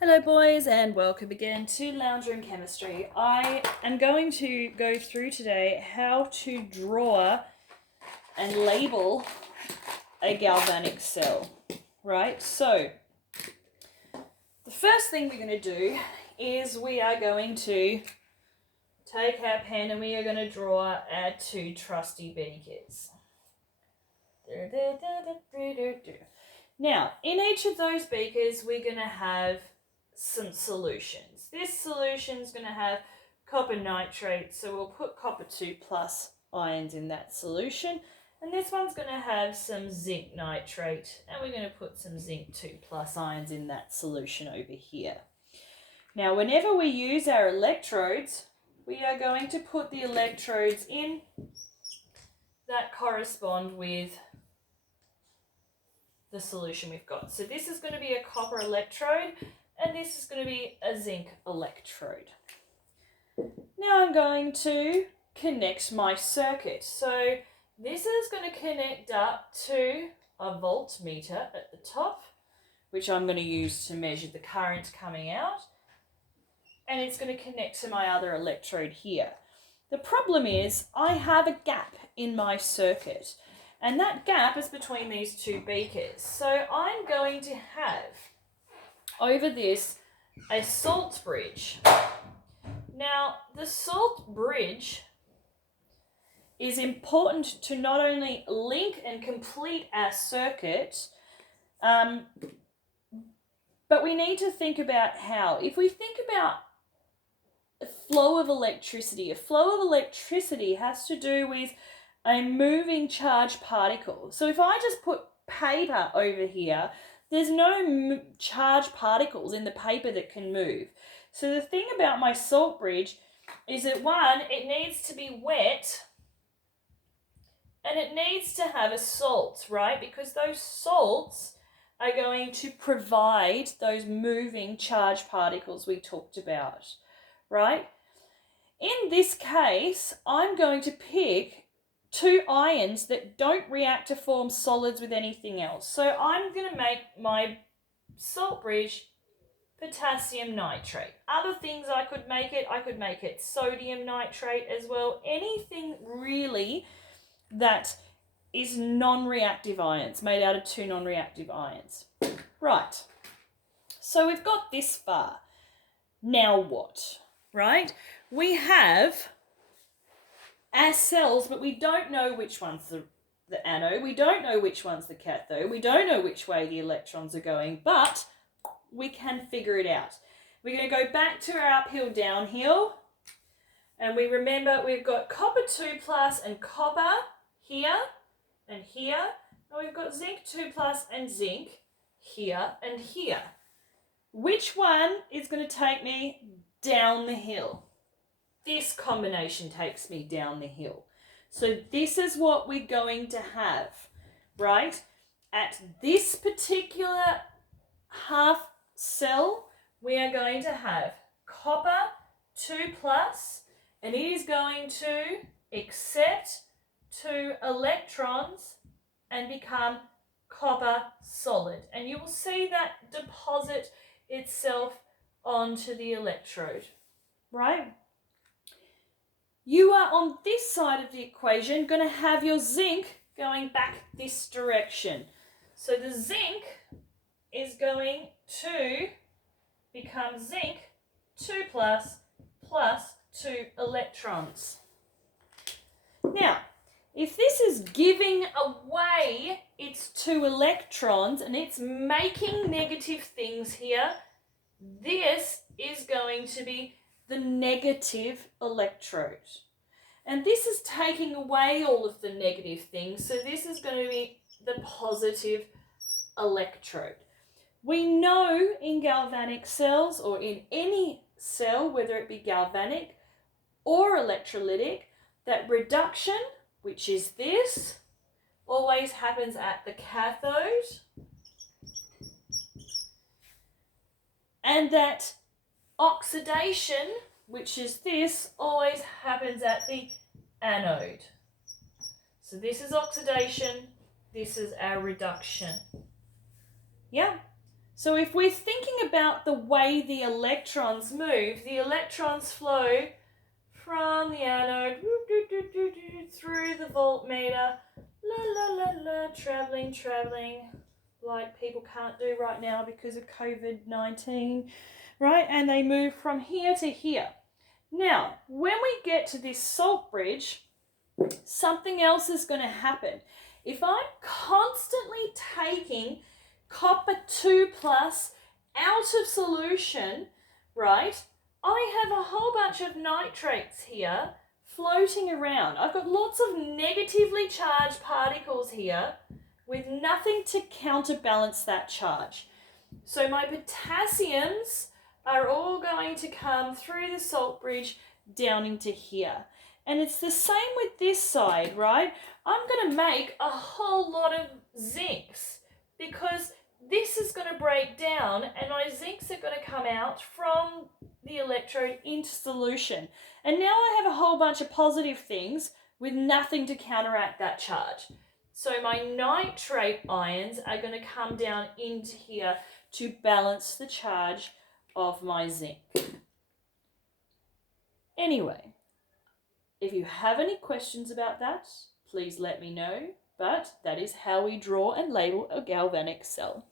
Hello boys and welcome again to Lounge Room Chemistry. I am going to go through today how to draw and label a galvanic cell, right? So the first thing we're going to do is we are going to take our pen and we are going to draw our two trusty beakers. Now, in each of those beakers, we're going to have some solutions. This solution is going to have copper nitrate, so we'll put copper 2 plus ions in that solution. And this one's going to have some zinc nitrate, and we're going to put some zinc 2 plus ions in that solution over here. Now, whenever we use our electrodes, we are going to put the electrodes in that correspond with the solution we've got. So this is going to be a copper electrode and this is going to be a zinc electrode. Now I'm going to connect my circuit. So this is going to connect up to a voltmeter at the top, which I'm going to use to measure the current coming out. And it's going to connect to my other electrode here. The problem is I have a gap in my circuit. And that gap is between these two beakers. So I'm going to have over this a salt bridge. Now, the salt bridge is important to not only link and complete our circuit, but we need to think about how. If we think about a flow of electricity has to do with a moving charged particle. So if I just put paper over here, there's no charged particles in the paper that can move. So the thing about my salt bridge is that one, it needs to be wet and it needs to have a salt, right? Because those salts are going to provide those moving charged particles we talked about, right? In this case, I'm going to pick two ions that don't react to form solids with anything else. So I'm going to make my salt bridge potassium nitrate. Other things I could make it sodium nitrate as well. Anything really that is non-reactive ions, made out of two non-reactive ions. Right, so we've got this far. Now what, right? We have our cells, but we don't know which one's the anode, we don't know which one's the cathode, we don't know which way the electrons are going, but we can figure it out. We're going to go back to our uphill, downhill, and we remember we've got copper 2 plus and copper here and here, and we've got zinc 2 plus and zinc here and here. Which one is going to take me down the hill? This combination takes me down the hill. So this is what we're going to have, right? At this particular half cell, we are going to have copper 2 plus, and it is going to accept 2 electrons and become copper solid. And you will see that deposit itself onto the electrode, right? You are on this side of the equation going to have your zinc going back this direction. So the zinc is going to become zinc 2 plus 2 electrons. Now, if this is giving away its 2 electrons and it's making negative things here, this is going to be the negative electrode. And this is taking away all of the negative things, so this is going to be the positive electrode. We know in galvanic cells, or in any cell, whether it be galvanic or electrolytic, that reduction, which is this, always happens at the cathode, and that oxidation, which is this, always happens at the anode. So this is oxidation, this is our reduction. Yeah? So if we're thinking about the way the electrons move, the electrons flow from the anode through the voltmeter, traveling, like people can't do right now because of COVID-19, right? And they move from here to here. Now, when we get to this salt bridge, something else is going to happen. If I'm constantly taking copper 2 plus out of solution, right, I have a whole bunch of nitrates here floating around. I've got lots of negatively charged particles here with nothing to counterbalance that charge. So my potassiums are all going to come through the salt bridge down into here. And it's the same with this side, right? I'm going to make a whole lot of zincs because this is going to break down and my zincs are going to come out from the electrode into solution. And now I have a whole bunch of positive things with nothing to counteract that charge. So my nitrate ions are going to come down into here to balance the charge of my zinc. Anyway, if you have any questions about that, please let me know. But that is how we draw and label a galvanic cell.